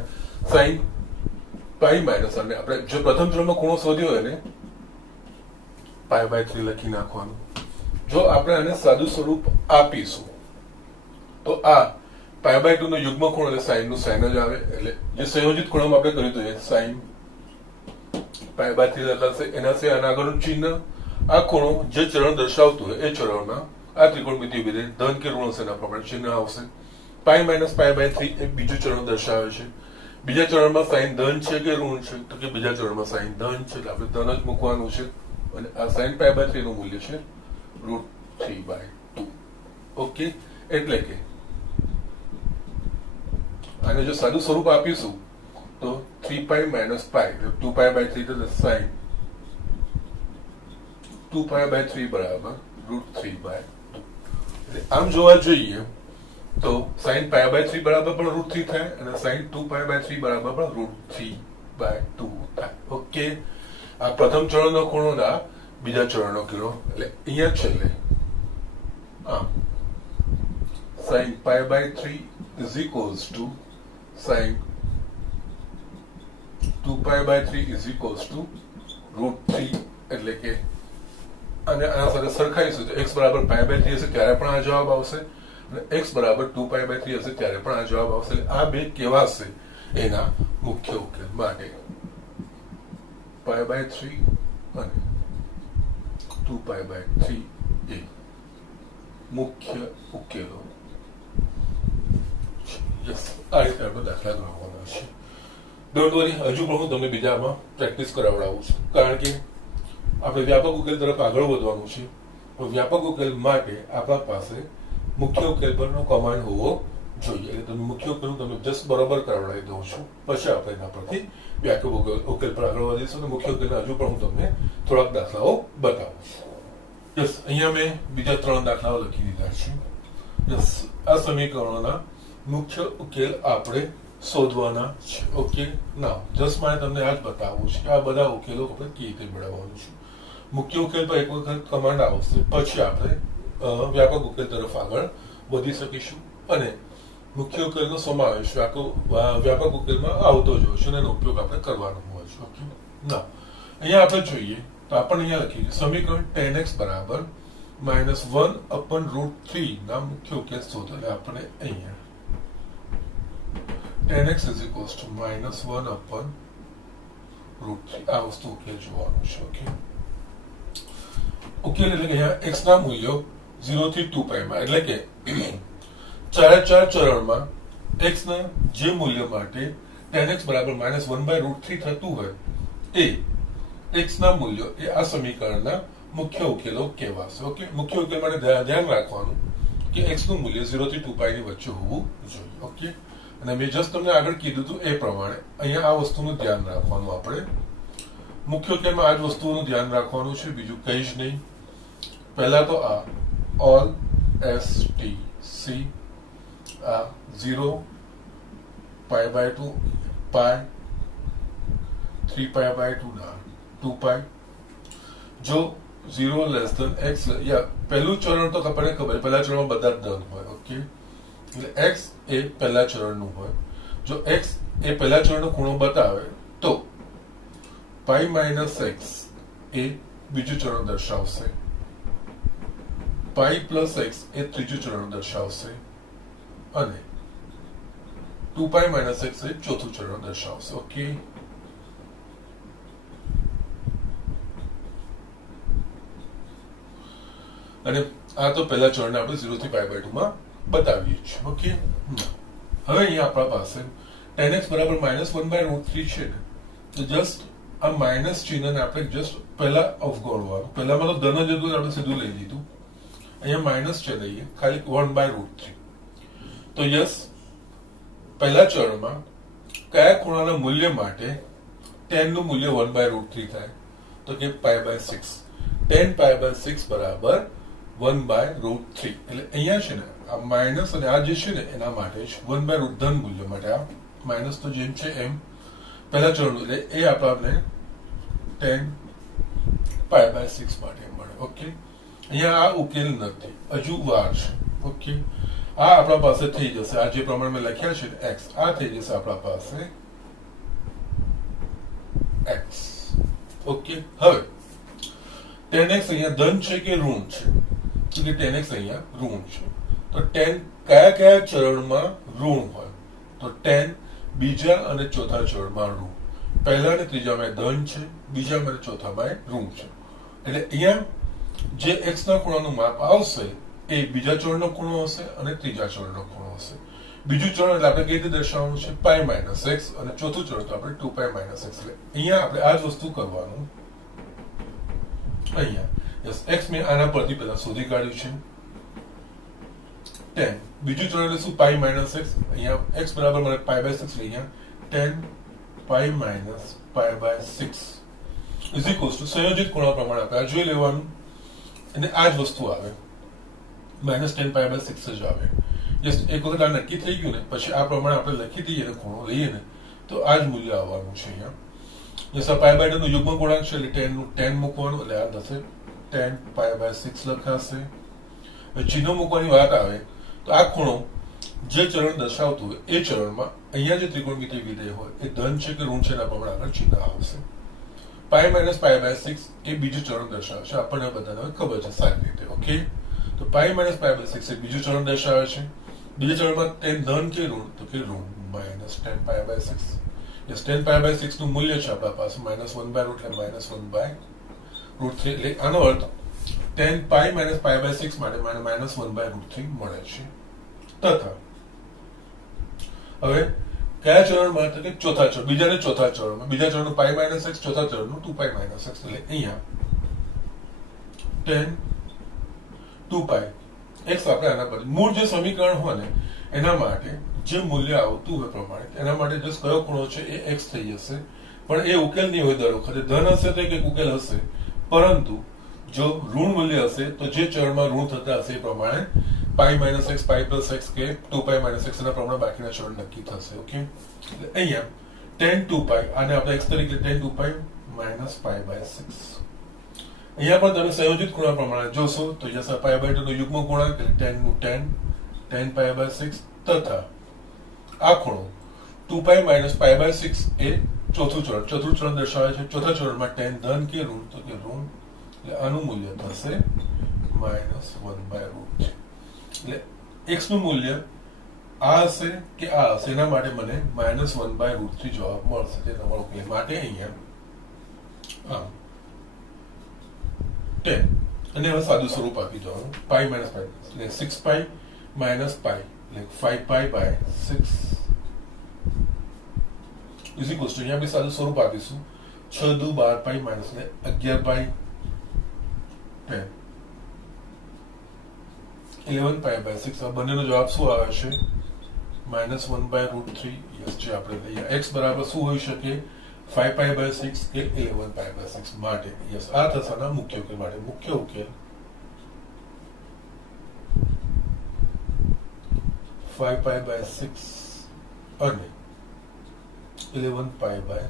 sin પાઈ માઇનસ, અને આપણે જે પ્રથમ ચરણનો ખૂણો શોધ્યો હોય એને π/3 લખી નાખવાનું. જો આપણે આને સાદું સ્વરૂપ આપીશું તો આ π/2 નો યુગ્મ ખૂણો એટલે sin નું sin જ આવે, એટલે જે સંયોજિત ખૂણામાં આપણે કર્યું હતું sin π/3 લખાશે. એના સિવાય આના આગળનું ચિહ્ન આ ખૂણો જે ચરણ દર્શાવતું હોય એ ચરણમાં આ ત્રિકોણમિતિ વિધેય ધન કે ઋણ હશે એના પ્રમાણે ચિહ્ન આવશે. પાઈ માઇનસ π/3 એ બીજું ચરણ દર્શાવે છે. બીજા ચરણમાં sin ધન છે કે ઋણ છે, તો કે બીજા ચરણમાં sin ધન છે એટલે આપણે ધન જ મૂકવાનું છે, અને આ sin π/3 નું મૂલ્ય છે √3/2. ઓકે, એટલે કે આને જો સાદું સ્વરૂપ આપીશું તો 3 પાઈ માઇનસ પાઈ, 2 π/3 તો sin 2 π/3 બરાબર √3/2. આમ જોવા જોઈએ તો sin π/3 બરાબર પણ √3 થાય અને sin 2 π/3 બરાબર પણ √3/2 થાય. ઓકે, આ પ્રથમ ચરણનો ખૂણો ના બીજા ચરણનો ખૂણો, એટલે અહીંયા છેલ્લે sin π/3 is equals to sin 2 π/3 is equals to √3, એટલે કે અને આના સાથે સરખાઈશું તો x બરાબર π/3 હશે ત્યારે પણ આ જવાબ આવશે, અને x બરાબર 2 π/3 હશે ત્યારે પણ આ જવાબ આવશે. આ બે કેવા છે એના મુખ્ય ઉકેલ માટે π/3 અને 2 π/3 એ મુખ્ય ઉકેલો. યસ, આ રીતે આપણે દાખલા ગણવાના છે. ડોન્ટ વરી, હજુ પણ હું તમને બીજામાં પ્રેક્ટિસ કરાવડાવું છું, કારણ કે આપણે વ્યાપક ઉકેલ તરફ આગળ વધવાનું છે. પણ વ્યાપક ઉકેલ માટે આપણા પાસે મુખ્ય ઉકેલ પરનો કમાન્ડ હોવો જોઈએ. એટલે તમે મુખ્ય ઉકેલ તમને જસ્ટ બરોબર કરાવડાવી દઉં છું, પછી આપણે એના પરથી વ્યાપક ઉકેલ પર આગળ વધીશું, અને મુખ્ય ઉકેલના હજુ પણ હું તમને થોડાક દાખલાઓ બતાવું છું. યસ, અહીંયા મેં બીજા 3 દાખલાઓ લખી દીધા છે. આ સમીકરણોના મુખ્ય ઉકેલ આપણે શોધવાના છે. ઓકે, ના જસ્ટ મારે તમને આ જ બતાવવું છે કે આ બધા ઉકેલો આપણે કેવી રીતે મેળવવાનું છે. મુખ્ય ઉકેલ પર એક વખત કમાન્ડ આવશે, પછી આપણે વ્યાપક ઉકેલ તરફ આગળ વધી શકીશું અને મુખ્ય ઉકેલનો સમાવેશ વ્યાપક ઉકેલમાં આવતો જ હોય છે અને એનો ઉપયોગ આપણે કરવાનો હોય છે. ઓકે, ના અહીંયા આપણે જોઈએ તો આપણને અહીંયા લખીએ છીએ સમીકરણ tan x બરાબર -1/√3 ના મુખ્ય ઉકેલ શોધો. એટલે આપણે અહીંયા tan x is equals to -1/√3 આ વસ્તુ ઉકેલ જોવાનું છે. ઓકે, ઉકેલ એટલે કે અહીંયા x ના મૂલ્યો 0 થી 2π માં, એટલે કે ચાર ચરણમાં x ના જે મૂલ્ય માટે tan x બરાબર -1/√3 થતું હોય એ x ના મૂલ્યો એ આ સમીકરણના મુખ્ય ઉકેલો કહેવાશે. ઓકે, મુખ્ય ઉકેલ માટે ધ્યાન રાખવાનું કે x નું મૂલ્ય 0 થી 2π ની વચ્ચે હોવું જોઈએ. ઓકે, અને મેં જસ્ટ તમને આગળ કીધું હતું એ પ્રમાણે અહીંયા આ વસ્તુનું ધ્યાન રાખવાનું. આપણે મુખ્ય ઉકેલમાં આ જ વસ્તુનું ધ્યાન રાખવાનું છે, બીજું કંઈ જ નહીં. પહેલા તો આ ઓલ STC આ 0 π/2 π 3π/2 ના 2π. જો 0 લેસ ધેન x યા પહેલું ચરણ તો આપણને ખબર, પહેલા ચરણમાં બધા જ ધન હોય. ઓકે, એટલે x એ પહેલા ચરણનું હોય. જો x એ પહેલા ચરણનો ખૂણો બતાવે તો π - x એ બીજું ચરણ દર્શાવશે, π + x એ ત્રીજું ચરણ દર્શાવશે અને 2π - x એ ચોથું ચરણ દર્શાવશે. ઓકે, અને આ તો પહેલા ચરણને આપણે 0 થી π/2 માં બતાવીએ છીએ. ઓકે, હવે અહીંયા આપણા પાસે tan x બરાબર -1/√3 છે ને, તો જસ્ટ આ માઇનસ ચિહ્નને આપણે જસ્ટ પહેલા અવગણવાનું. પહેલામાં તો ધન જ હતું, આપણે સીધું લઈ લીધું. અહીંયા માઇનસ છે લઈએ, ખાલી 1/√3. તો યસ, પહેલા ચરણમાં કયા ખૂણાના મૂલ્ય માટે tan નું મૂલ્ય 1/√3 થાય? તો કે π/6. tan π/6 બરાબર 1/√3. એટલે અહીંયા છે ને આ માઇનસ અને આ જે છે ને એના માટે જ 1/√3 ધન મૂલ્ય માટે આ માઇનસ તો જેમ છે એમ પહેલા ચરણનું, એટલે એ આપણને tan π/6 માટે મળે. ઓકે, અહીંયા આ ઉકેલ નથી, હજુ વાર છે. ઓકે, આ આપણા પાસે થઈ જશે, આ જે પ્રમાણે મેં લખ્યા છે x, આ થઈ જશે આપણા પાસે x. ઓકે, હવે tan x અહીંયા ધન છે કે ઋણ છે? કે tan x અહીંયા ઋણ છે. તો tan કયા ચરણમાં ઋણ હોય? તો tan બીજા અને ચોથા ચરણમાં ઋણ. પહેલા અને ત્રીજામાં ધન છે, બીજામાં અને ચોથામાં ઋણ છે. એટલે અહીંયા જે x ના ખૂણાનું માપ આવશે એ બીજા ચરણનો ખૂણો હશે અને ત્રીજા ચરણનો ખૂણો હશે. બીજું ચરણ એટલે આપણે કઈ રીતે દર્શાવવાનું છે? π - x, અને ચોથું ચરણ તો આપણે 2π - x. એટલે અહીંયા આપણે આ જ વસ્તુ કરવાનું. અહીંયા યસ, x મેં આના પરથી પહેલા શોધી કાઢ્યું છે. tan બીજું ચરણ એટલે શું? π - x. અહીંયા x બરાબર મને π/6, અહીંયા tan π - π/6 ઇઝ ઇક્વલ્સ ટુ સંયોજિત ખૂણા પ્રમાણે આપણે આ જોઈ લેવાનું, અને આ જ વસ્તુ આવે -tan π/6 જ આવે. જસ્ટ એક વખત આ નક્કી થઈ ગયું ને પછી આ પ્રમાણે આપણે લખી દઈએ ને ખૂણો લઈએ ને તો આ જ મૂલ્ય આવવાનું છે. અહીંયા જસ્ટ આ π/2 નું યુગ્મ ગુણાંક છે, એટલે tan મૂકવાનું, એટલે આ થશે tan π/6 લખાશે. હવે ચિહ્ન મૂકવાની વાત આવે તો આ ખૂણો જે ચરણ દર્શાવતું હોય એ ચરણમાં અહીંયા જે ત્રિકોણમિતિ વિધેય હોય એ ધન છે કે ઋણ છે એના પ્રમાણે આગળ ચિહ્ન આવશે. π - π/6 એ બીજું ચરણ દર્શાવે છે, આપણને બધાને ખબર છે સારી રીતે. ઓકે, તો π - π/6 એ બીજું ચરણ દર્શાવે છે. બીજા ચરણમાં tan ધન કે ઋણ? તો કે ઋણ, -tan π/6. યસ, tan π/6 નું મૂલ્ય છે આપણા પાસે -1/√3, એટલે -1/√3. એટલે આનો અર્થ tan π - π/6 માટે મને -1/√3 મળે છે. તથા હવે કયા ચરણમાં? તો કે ચોથા ચરણ, બીજા ને ચોથા ચરણમાં. બીજા ચરણનું π - x, ચોથા ચરણનું 2π - x. એટલે અહીંયા tan 2π x આપણે આના પર મૂળ જે સમીકરણ હોય ને એના માટે જે મૂલ્ય આવતું હોય પ્રમાણે એના માટે જસ્ટ કયો ખૂણો છે એ x થઈ જશે. પણ એ ઉકેલ નહીં હોય દર વખતે. ધન હશે તો એક ઉકેલ હશે, પરંતુ જો ઋણ મૂલ્ય હશે તો જે ચરણમાં ઋણ થતા હશે એ પ્રમાણે pi minus x pi plus x કે 2 પાઈ માઇનસ એક્સ ના પ્રમાણે બાકીના ચરણ નક્કી થશે. ઓકે, અહીંયા tan 2 પાઈ આને આપણે x તરીકે tan 2 pi minus pi by 6. અહીંયા પણ તમે સંયોજિત ખૂણા પ્રમાણે જોશો તો અહીંયા પાઈ બાય 2 નો યુગ્મ ગુણાંક એટલે tan નું tan પાઈ બાય 6 તથા આ ખૂણો 2 પાઈ માઇનસ પાઈ બાય 6 એ ચોથું ચરણ દર્શાવે છે. ચોથા ચરણમાં tan ધન કે ઋણ તો કે ઋણ, એટલે આનું મૂલ્ય થશે -1/√3. એટલે x નું મૂલ્ય આ હશે કે આ હશે, એના માટે મને -1/√3 જવાબ મળશે. તે તમારો ઉકેલ માટે અહીંયા 10 અને હવે સાદું સ્વરૂપ આપી દો. પાઈ માઇનસ પાઈ એટલે 6 પાઈ માઇનસ પાઈ એટલે 5 pi by 6 is equals to અહીંયા બી સાદું સ્વરૂપ આપીશું 6 દુ 12 પાઈ માઇનસ ને 11 પાઈ 10 11 પાઈ બાય 6. આ બંનેનો જવાબ શું આવે છે? -1/√3. યસ, જે આપણે લઈએ x બરાબર શું હોઈ શકે? 5 પાઈ બાય 6 કે 11 પાઈ બાય 6 માટે. યસ, આ થશે આના મુખ્ય ઉકેલ માટે. મુખ્ય ઉકેલ 5 પાઈ બાય 6 અને 11 પાઈ બાય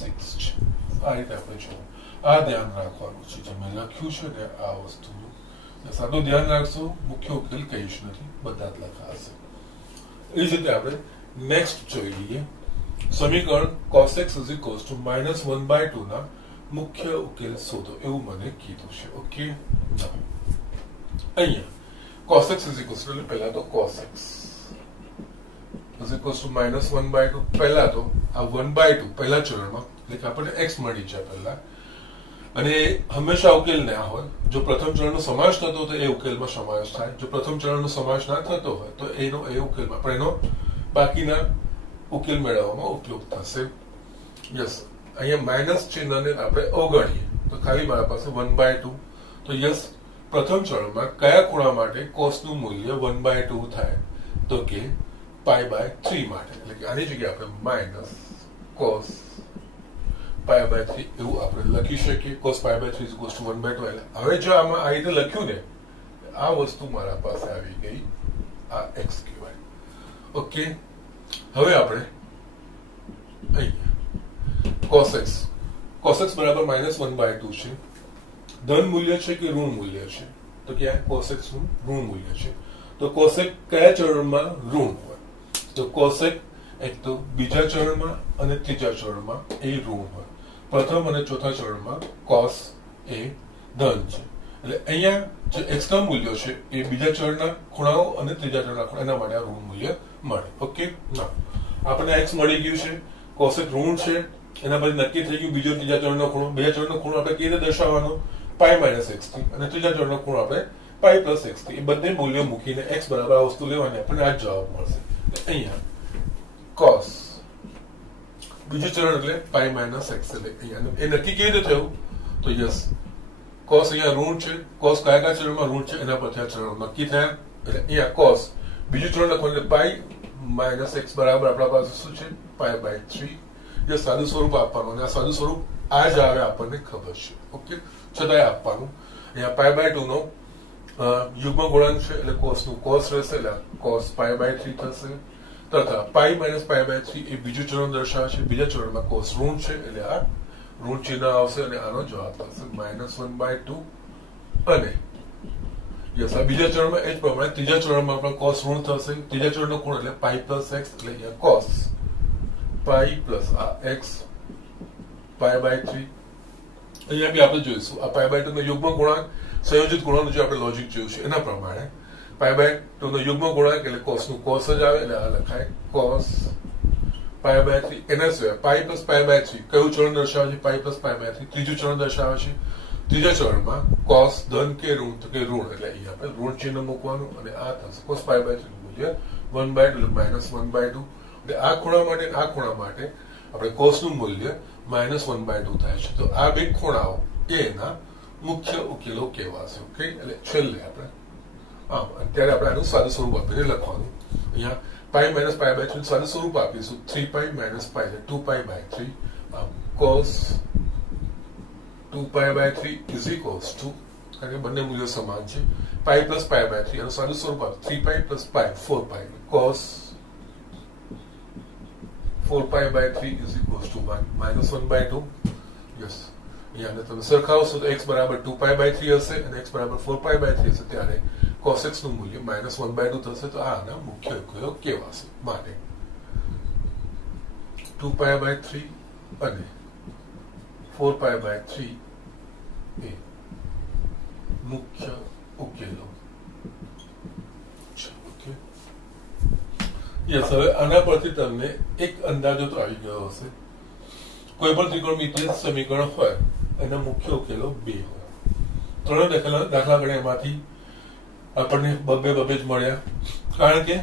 6 છે. આ રીતે આપણે જોવું. આ ધ્યાન રાખવાનું છે જે મેં લખ્યું છે ને આ વસ્તુનું. સાદું ધ્યાન રાખશો, મુખ્ય ઉકેલ કહીશ નથી, બધા જ લખાશે. એ જ રીતે આપણે નેક્સ્ટ જોઈ લઈએ. સમીકરણ cos x = -1/2 ના મુખ્ય ઉકેલ શોધો એવું મને કીધું છે. ઓકે, અહીંયા cos x એટલે પહેલા તો cos x -1/2. પહેલા તો આ 1/2 પહેલા ચરણમાં એટલે કે આપણને x મળી જાય પહેલા, અને હંમેશા ઉકેલ ના હોય. જો પ્રથમ ચરણનો સમાવેશ થતો તો એ ઉકેલમાં સમાવેશ થાય. જો પ્રથમ ચરણનો સમાવેશ ના થતો હોય તો એનો એ ઉકેલમાં પણ એનો બાકીના ઉકેલ મેળવવામાં ઉપયોગ થશે. યસ, અહીંયા માઇનસ ચિહ્નને આપણે અવગણીએ તો ખાલી મારા પાસે 1/2. તો યસ, પ્રથમ ચરણમાં કયા ખૂણા માટે cos નું મૂલ્ય 1/2 થાય? તો કે પાઈ બાય 3 માટે. એટલે કે આની જગ્યાએ આપણે માઇનસ cos પાઈ બાય 3 એવું આપણે લખી શકીએ. cos pi by 3 = 1/2. હવે જો આમાં આ રીતે લખ્યું ને, આ વસ્તુ મારા પાસે આવી ગઈ, આ x કહેવાય. ઓકે, હવે આપણે અહીંયા cos x બરાબર -1/2 છે. ધન મૂલ્ય છે કે ઋણ મૂલ્ય છે? તો કે આ cos x નું ઋણ મૂલ્ય છે. તો cos x કયા ચરણમાં ઋણ હોય? તો cos x એક તો બીજા ચરણમાં અને ત્રીજા ચરણમાં એ ઋણ હોય. પ્રથમ અને ચોથા ચરણમાં cos એ ધન છે. એટલે અહીંયા જે x ના મૂલ્યો છે એ બીજા ચરણના ખૂણાઓ અને ત્રીજા ચરણના ખૂણા, એના માટે આ ઋણ મૂલ્ય મળે. ઓકે, ના આપણને x મળી ગયું છે, cos x ઋણ છે, એના પછી નક્કી થઈ ગયું બીજો ત્રીજા ચરણનો ખૂણો. બીજા ચરણનો ખૂણો આપણે કેવી રીતે દર્શાવવાનો? પાઈ માઇનસ x થી, અને ત્રીજા ચરણનો ખૂણો આપણે પાઈ પ્લસ x થી. એ બંને મૂલ્યો મૂકીને x બરાબર આ વસ્તુ લેવાની આપણને આ જવાબ મળશે. અહીંયા cos બીજું ચરણ એટલે પાઈ માઇનસ x. એટલે અહીંયા એ નક્કી કેવી રીતે થયું? તો યસ, cos અહીંયા ઋણ છે, cos કયા ચરણમાં ઋણ છે એના પરથી આ ચરણ નક્કી થયા. એટલે અહીંયા cos બીજું ચરણ લખવાનું એટલે પાઈ માઇનસ x બરાબર આપણા પાસે શું છે? Pi by 3. જે સાદું સ્વરૂપ આપવાનું, અને આ સાદું સ્વરૂપ આ જ આવે આપણને ખબર છે. ઓકે, છતાંય આપવાનું. અહીંયા પાઈ બાય 2 નો યુગ્મ ગુણાંક છે એટલે cos નું cos રહેશે, એટલે cos પાઈ બાય 3 થશે. તથા પાઈ માઇનસ પાઈ બાય 3 એ બીજું ચરણ દર્શાવે છે. બીજા ચરણમાં cos ઋણ છે એટલે આ ઋણ ચિહ્ન આવશે અને આનો જવાબ થશે -1/2. અને યસ, આ બીજા ચરણમાં એ જ પ્રમાણે ત્રીજા ચરણમાં પણ cos ઋણ થશે. ત્રીજા ચરણનો ખૂણો એટલે પાઈ પ્લસ x. એટલે અહીંયા cos પાઈ પ્લસ આ x પાઈ બાય 3. અહીંયા બી આપણે જોઈશું આ પાઈ બાય 2 નો યુગ્મ ગુણાંક, સંયોજિત ગુણાંકનું જે આપણે લોજિક જોયું છે એના પ્રમાણે પાઈ બાય 2 નો યુગ્મ ગુણાંક એટલે cos નું cos જ આવે. એટલે આ લખાય cos પાઈ બાય 3. એના સિવાય પાઈ પ્લસ પાઈ બાય 3 કયું ચરણ દર્શાવે છે? પાઈ પ્લસ પાઈ બાય 3 ત્રીજું ચરણ દર્શાવે છે. ત્રીજા ચરણમાં cos ધન કે ઋણ તો કે ઋણ, એટલે અહીંયા આપણે ઋણ ચિહ્ન મૂકવાનું અને આ થશે cos પાઈ બાય 3 નું મૂલ્ય 1/2 એટલે -1/2. એટલે આ ખૂણા માટે આ ખૂણા માટે આપણે cos નું મૂલ્ય -1/2 થાય છે. તો આ બે ખૂણાઓ એના મુખ્ય ઉકેલો કહેવાશે. ઓકે, એટલે છેલ્લે આપણે અત્યારે આપણે આનું સાદું સ્વરૂપ આપીને લખવાનું. અહીંયા પાઈ માઇનસ પાઈ બાય 3 સાદું સ્વરૂપ આપીશું 3 પાઈ માઇનસ પાઈ એટલે 2 pi by 3. cos 2 pi by 3 is equals to કારણ કે બંને મૂલ્યો સમાન છે. પાઈ પ્લસ પાઈ બાય 3 અને સાદું સ્વરૂપ 3 pi plus pi 4 pi cos 4 pi by 3 is equals to 1 minus 1 by 2. Yes, અહીંયા તમે સરખાવશો તો x બરાબર 2 પાઈ બાય 3 હશે અને x બરાબર 4 પાઈ બાય 3 હશે, ત્યારે cos x નું મૂલ્ય માઇનસ 1 બાય 2 થશે. તો આના મુખ્ય ઉકેલો કેવા છે માટે 2 પાઈ બાય 3 અને 4 પાઈ બાય 3 એ મુખ્ય ઉકેલો. Okay, yes. હવે આના પરથી તમને એક અંદાજો તો આવી ગયો હશે. કોઈ પણ ત્રિકોણમિતિય સમીકરણ હોય એના મુખ્ય ઉકેલો બે હોય. ત્રણ દાખલા ગણ્યા એમાંથી આપણને બબે જ મળ્યા, કારણ કે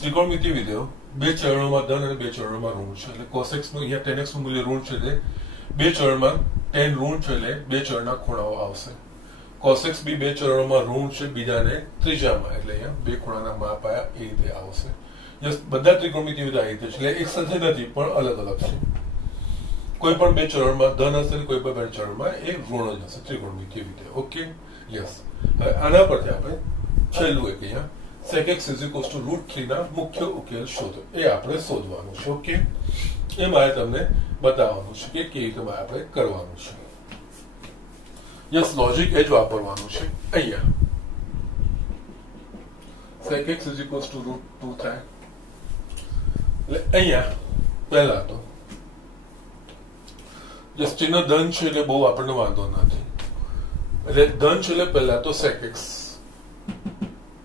ત્રિકોણમિતિય વિધેયો બે ચરણોમાં ધન અને બે ચરણોમાં ઋણ છે. એટલે cos x નું અહીંયા tan x નું મૂલ્ય ઋણ છે, એટલે બે ચરણમાં tan ઋણ છે, એટલે બે ચરણના ખૂણાઓ આવશે. cos x બી બે ચરણોમાં ઋણ છે, બીજાને ત્રીજામાં, એટલે અહીંયા બે ખૂણાના માપ આયા એ રીતે આવશે. બધા ત્રિકોણમિતિય વિધેયો આવી રીતે છે, એટલે એક સાથે નથી પણ અલગ અલગ છે. કોઈ પણ બે ચરણમાં ધન હશે ને કોઈ પણ બે ચરણમાં એ ઋણ જ હશે ત્રિકોણમિતિય વિધેય. Okay, yes. હવે આના પરથી આપણે છેલ્લું એક અહીંયા sec x is equals to √3 ના મુખ્ય ઉકેલ શોધો, એ આપણે શોધવાનું છે. ઓકે, એ મારે તમને બતાવવાનું છે કે કેવી રીતે આપણે કરવાનું છે. યસ, લોજિક એ જ વાપરવાનું છે. અહીંયા sec x is equals to √2 થાય, એટલે અહીંયા પહેલા તો જસ્ટ ચિહ્ન ધન છે એટલે બહુ આપણને વાંધો નથી. એટલે ધન છે એટલે પહેલા તો sec x,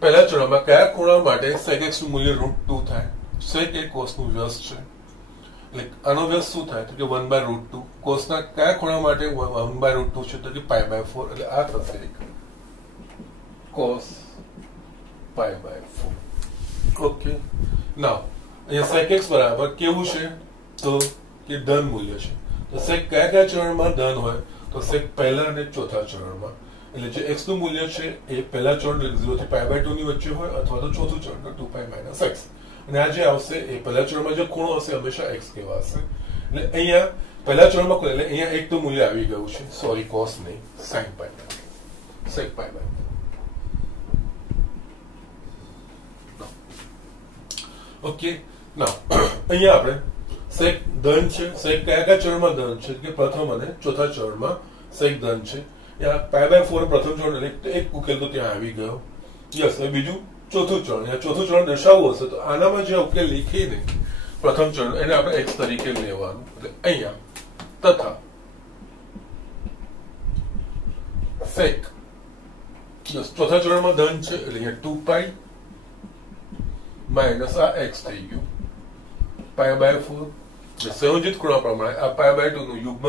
પહેલા ચરણમાં કયા ખૂણા માટે sec x નું મૂલ્ય √2 થાય. sec એ cos નું વ્યસ્ત છે, એટલે આનો વ્યસ્ત શું થાય તો કે 1/√2. cos ના કયા ખૂણા માટે 1/√2 છે તો કે π/4, એટલે આ થશે એક cos π/4. ઓકે, નાઉ અહીંયા sec x બરાબર કેવું છે તો કે ધન મૂલ્ય છે. તો sec કયા ચરણમાં ધન હોય તો sec પહેલા અને ચોથા ચરણમાં, એટલે જે x નું મૂલ્ય છે એ પહેલા ચરણ 0 થી π/2 ની વચ્ચે હોય, અથવા તો ચોથું ચરણ 2π - x, અને આ જે આવશે એ પહેલા ચરણમાં જે ખૂણો હશે હંમેશા x કહેવાશે. એટલે અહીંયા પહેલા ચરણમાં એટલે અહીંયા એક તો મૂલ્ય આવી ગયું છે, સોરી cos નહીં, sin π, sec π/4. ઓકે, નાઉ અહીંયા આપણે sec ધન છે, sec કયા ચરણમાં ધન છે કે પ્રથમ અને ચોથા ચરણમાં sec ધન છે. π/4 પ્રથમ ચરણ, એટલે એક ઉકેલ તો ત્યાં આવી ગયો. યસ, હવે બીજું ચોથું ચરણ, ચોથું ચરણ દર્શાવવું હશે તો આનામાં જે ઉકેલ લીખીને પ્રથમ ચરણ એને આપણે x તરીકે લેવાનું. એટલે અહીંયા તથા sec ચોથા ચરણમાં ધન છે, એટલે અહીંયા 2π માઇનસ આ x થઈ ગયું π/4. સંયોજિત ખૂણા પ્રમાણે આ π/2 નું યુગ્મ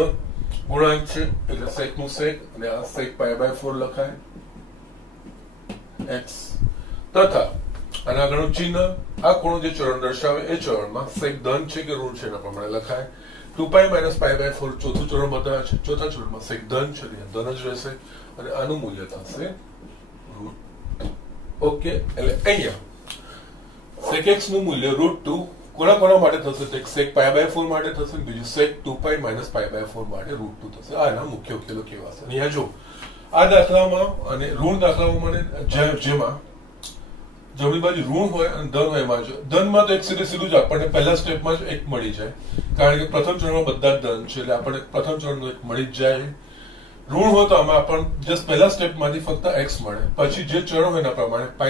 ગુણાંક છે, એટલે sec નું sec અને આ sec π/4 લખાય x, તથા અને આગળનું ચિહ્ન આ ખૂણો જે ચરણ દર્શાવે એ ચરણમાં sec ધન છે કે ઋણ છે એના પ્રમાણે લખાય. 2π - π/4 ચોથું ચરણ બતાવે છે, ચોથા ચરણમાં sec ધન છે, ધન જ રહેશે અને આનું મૂલ્ય થશે √2. ઓકે, એટલે અહીંયા sec x નું મૂલ્ય √2 કોના માટે થશે તો sec π/4 માટે થશે, બીજું sec 2π - π/4 માટે √2 થશે. આના મુખ્ય ઉકેલો કેવા છે અહીંયા જો આ દાખલામાં અને ઋણ દાખલામાં જેમાં જમણી બાજુ ઋણ હોય અને ધન હોય, એમાં ધનમાં તો એક સીધું જ આપણને પહેલા સ્ટેપમાં જ એક મળી જાય, કારણ કે પ્રથમ ચરણમાં બધા જ ધન છે, એટલે આપણને પ્રથમ ચરણનું એક મળી જ જાય. ઋણ હોય તો આમાં આપણને જસ્ટ પહેલા સ્ટેપમાંથી ફક્ત x મળે, પછી જે ચરણ હોય એના પ્રમાણે π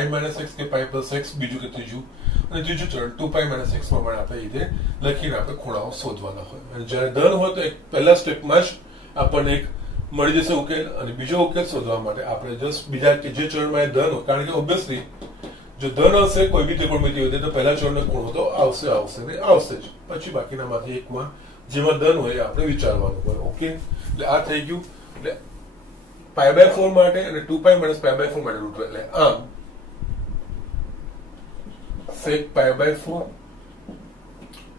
- x કે π + x બીજું કે ત્રીજું, અને ત્રીજું ચરણ 2π - x પ્રમાણે આપણે રીતે લખીને આપણે ખૂણાઓ શોધવાના હોય. અને જ્યારે ધન હોય તો એક પહેલા સ્ટેપમાં જ આપણને એક મળી જશે ઉકેલ, અને બીજો ઉકેલ શોધવા માટે આપણે જસ્ટ બીજા કે જે ચરણમાં એ ધન હોય, કારણ કે ઓબ્વિયસલી જો ધન હશે કોઈ બી ત્રિકોણમિતિ હોય તો પહેલા ચરણનો ખૂણો તો આવશે ને આવશે જ, પછી બાકીનામાંથી એકમાં જેમાં ધન હોય એ આપણે વિચારવાનું હોય. ઓકે, એટલે આ થઈ ગયું. એટલે π/4 માટે અને 2π - π/4 માટે √2, એટલે આમ sec π/4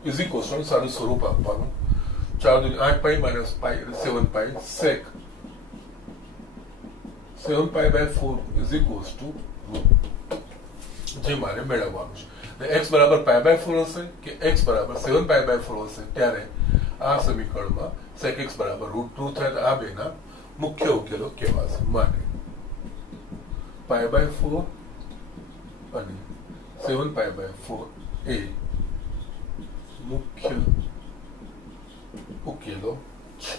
ઇઝ ઇક્વલ ટુ સારું સ્વરૂપ આપવાનું 4 × 8π - π 7π sec 7π/4 ઇઝ ઇક્વલ ટુ જે મારે મેળવવાનું છે. x બરાબર π/4 હશે કે x બરાબર 7π/4 હશે, ત્યારે આ સમીકરણમાં sec x બરાબર √2 થાય. આ બેના મુખ્ય ઉકેલો કેવા છે માટે π/4 અને 7π/4 એ મુખ્ય ઉકેલો છે.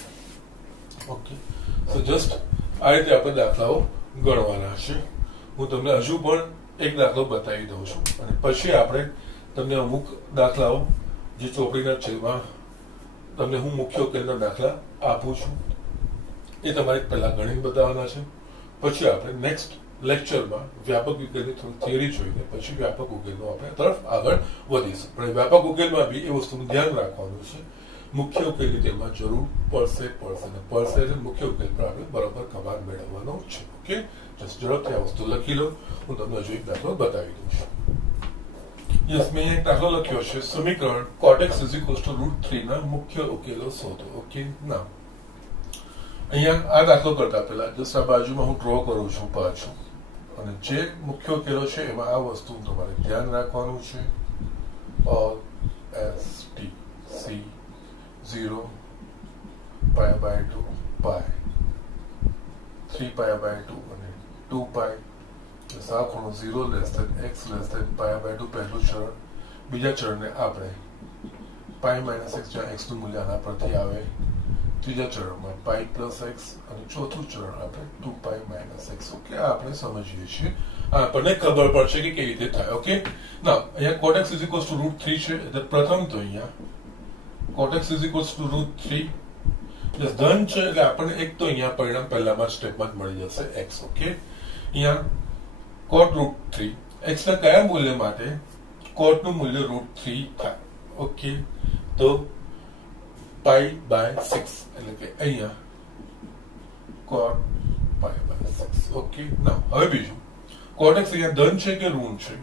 ઓકે, સો જસ્ટ આ રીતે આપણે દાખલાઓ ગણવાના છે. હું તમને હજુ પણ એક દાખલો બતાવી દઉં છું અને પછી આપણે તમને અમુક દાખલાઓ જે ચોપડીના છેલ્લામાં તમને હું મુખ્ય ઉકેલના દાખલા આપું છું એ તમારે પહેલા ગણીને બતાવવાના છે. પછી આપણે નેક્સ્ટ લેક્ચરમાં વ્યાપક ઉકેલની થોડી થિયરી જોઈને પછી વ્યાપક ઉકેલનો આપણે તરફ આગળ વધીશું. પણ વ્યાપક ઉકેલમાં બી એ વસ્તુનું ધ્યાન રાખવાનું છે, મુખ્ય ઉકેલની તેમાં જરૂર પડશે એટલે મુખ્ય ઉકેલ પર આપણે બરાબર કમાન્ડ મેળવવાનો છે. ઓકે, ઝડપથી આ વસ્તુ લખી લો. હું તમને હજુ એક દાખલો બતાવી દઉં છું. યસ, મેં એક દાખલો લખ્યો છે, સમીકરણ cot x √3 ના મુખ્ય ઉકેલો શોધો. ઓકે, ના અહીંયા આ દાખલો કરતા પહેલા જસ્ટ આ બાજુમાં હું ડ્રો કરું છું પાછું, અને જે મુખ્ય ઉકેલો છે એમાં આ વસ્તુ તમારે ધ્યાન રાખવાનું છે. ઓલ એસ ટી સી 0 π/2 π 3π/2 અને 2π. આ ખૂણો 0 x π/2 પહેલું ચરણ. બીજા ચરણને આપણે π - x, જ્યાં x નું મૂલ્ય આના પરથી આવે. ત્રીજા ચરણમાં π + x અને ચોથું ચરણ આપણે 2π - x. ઓકે, આ આપણે સમજીએ છીએ, આપણને ખબર પડશે કે કેવી રીતે થાય. ઓકે, ના અહીંયા cot x √3 છે એટલે પ્રથમ તો અહીંયા cot x √3 ધન છે એટલે આપણને એક તો અહીંયા પરિણામ પહેલામાં સ્ટેપમાં જ મળી જશે x. ઓકે, અહીંયા cot √3 x ના કયા મૂલ્ય માટે cot નું મૂલ્ય √3 થાય. ઓકે, તો π/6 એટલે કે અહીંયા cot π/6. ઓકે, ના હવે બીજું cot x અહીંયા ધન છે કે ઋણ છે,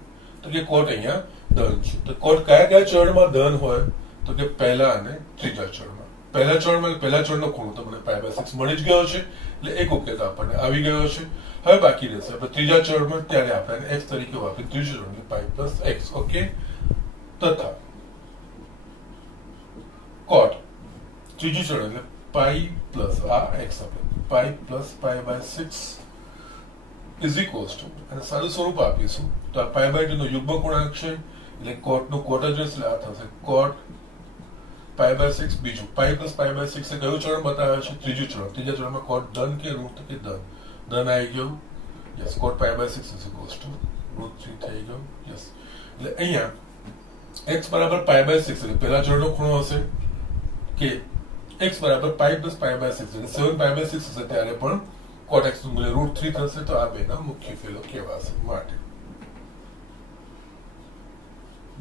તો કે cot અહીંયા ધન છે. તો cot કયા ચરણમાં ધન હોય, તો કે પહેલા અને ત્રીજા ચરણમાં. પહેલા ચરણનો ખૂણો તો મને π/6 મળી જ ગયો છે એટલે એક ઉકેલ આપણને આવી ગયો છે. હવે બાકી રહેશે આપણે ત્રીજા ચરણમાં, ત્યારે આપણે x તરીકે વાપરી ત્રીજા ચરણને π + x. ઓકે, તથા cot ત્રીજું ચરણ એટલે π પ્લસ આ x આપણે π + π/6 અને સાદું સ્વરૂપ આપીશું તો આ π/2 નો યુગ્મ ગુણાંક છે એટલે cot નું cot જ રહેશે. આ થશે cot π/6. બીજું π + π/6 એ કયું ચરણ બતાવે છે? ત્રીજું ચરણ. ત્રીજા ચરણમાં cot ધન કે ઋણ, તો કે ધન. ધન આવી ગયું. યસ, cot π/6 √3 થઈ ગયું. યસ, એટલે અહીંયા x બરાબર π/6 એટલે પહેલા ચરણનો ખૂણો હશે કે x બરાબર π + π/6 એટલે 7π/6 હશે, ત્યારે પણ cot x નું મૂલ્ય √3 થશે. તો આ બેના મુખ્ય ઉકેલો કહેવાશે. માટે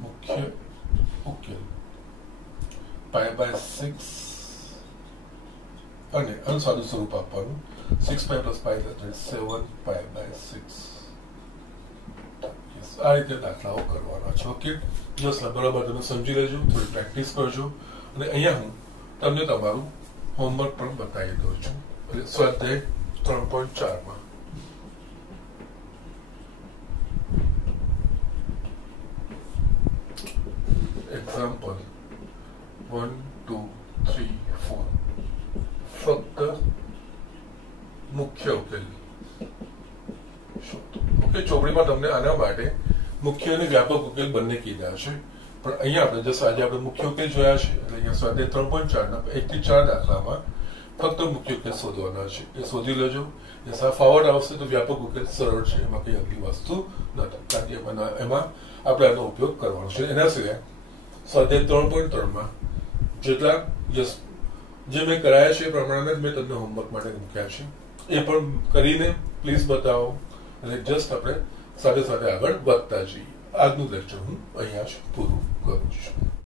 મુખ્ય ઉકેલ π/6 અને અનુસાદું સ્વરૂપ આપવાનું 6π + π એટલે 7π/6. આ રીતે દાખલાઓ કરવાના છે. ઓકે, જસ્ટ બરાબર તમે સમજી લેજો, થોડી પ્રેક્ટિસ કરજો. અને અહીંયા હું તમને તમારું હોમવર્ક પણ બતાવી દઉં છું. સ્વાધ્યાય 3.4 એક્ઝામ્પલ 1, 2, 3, 4 ફક્ત મુખ્ય ઉકેલ શોધો. ઓકે, ચોપડીમાં તમને આના માટે મુખ્ય અને વ્યાપક ઉકેલ બંને કીધા છે, પણ અહીંયા આપણે જસ્ટ આજે આપણે મુખ્ય ઉકેલ જોયા છે એટલે અહીંયા સ્વાધ્યાય 3.4 ના 1 થી 4 દાખલામાં ફક્ત મુખ્ય ઉકેલ શોધવાના છે. એ શોધી લેજો. એ ફાવર્ડ આવશે તો વ્યાપક ઉકેલ સરળ છે, એમાં કઈ અગલી વસ્તુ નથી, કારણ કે એમાં આપણે આનો ઉપયોગ કરવાનો છે. એના સિવાય સ્વાધ્યાય 3.3 માં જેટલા જે મેં કરાયા છે એ પ્રમાણે જ મેં તમને હોમવર્ક માટે મૂક્યા છે. એ પણ કરીને પ્લીઝ બતાવો અને જસ્ટ આપણે સાથે આગળ વધતા જઈએ. આજનું લેક્ચર હું અહીંયા જ પૂરું કરું છું.